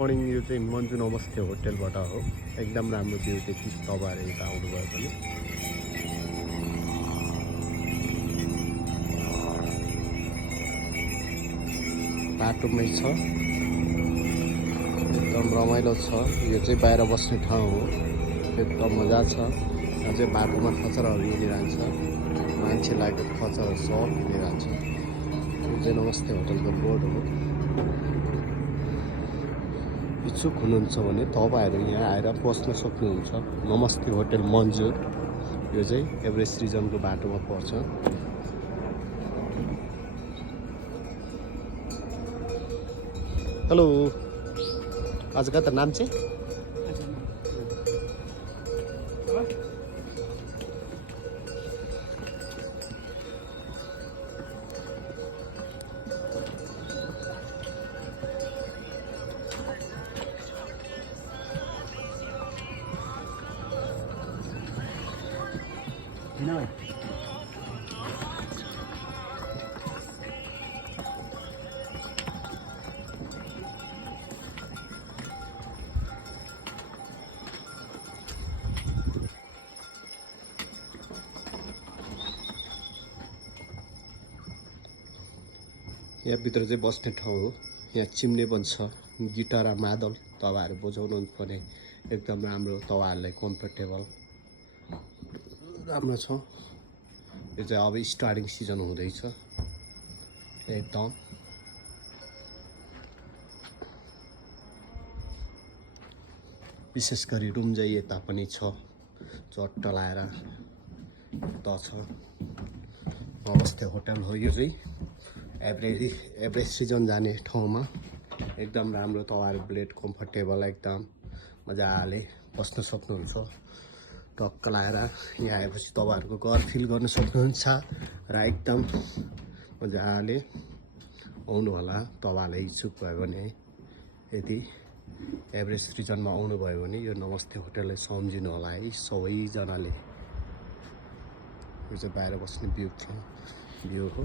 Morning यो चाहिँ मन्जु नमस्ते होटेलबाट हो। एकदम राम्रो भ्यू देखि तपाईँहरू यता आउनुभयो भने बाटोमै छ, एकदम रमाइलो छ। यो चाहिँ बाहिर बस्ने ठाउँ हो, एकदम मजा छ। अझै बाटोमा खचराहरू हिँडिरहन्छ, मान्छे लागेको खचरा सब हिँडिरहन्छ। यो चाहिँ नमस्ते होटेलको बोर्ड हो। इच्छुक हुनुहुन्छ भने तपाईँहरू यहाँ आएर बस्न सक्नुहुन्छ। नमस्ते होटेल मन्जु, यो चाहिँ एभरेस्ट रिजनको बाटोमा पर्छ। हेलो, आज कता नाम चाहिँ यहाँभित्र चाहिँ बस्ने ठाउँ हो। यहाँ चिम्ने पनि छ, गिटार र मादल तपाईँहरू बजाउनुहुन्छ भने एकदम राम्रो, तपाईँहरूलाई कम्फर्टेबल राम्रो छ। यो चाहिँ अब स्टार्टिङ सिजन हुँदैछ एकदम। विशेष गरी रुम चाहिँ यता पनि छ, चट्ट लाएर त छ। नमस्ते होटल हो यो चाहिँ एभरेस्ट सिजन जाने ठाउँमा एकदम राम्रो। तपाईँहरू ब्लेड कम्फर्टेबल एकदम मजाले बस्न सक्नुहुन्छ। टक्क लाएर यहाँ आएपछि तपाईँहरूको घर फिल गर्न सक्नुहुन्छ र एकदम मजाले आउनु होला। तपाईँहरूलाई इच्छुक भयो भने, यदि एभरेस्ट रिजनमा आउनुभयो भने यो नमस्ते होटललाई सम्झिनु होला है सबैजनाले। यो चाहिँ बाहिर बस्ने भ्यू हो।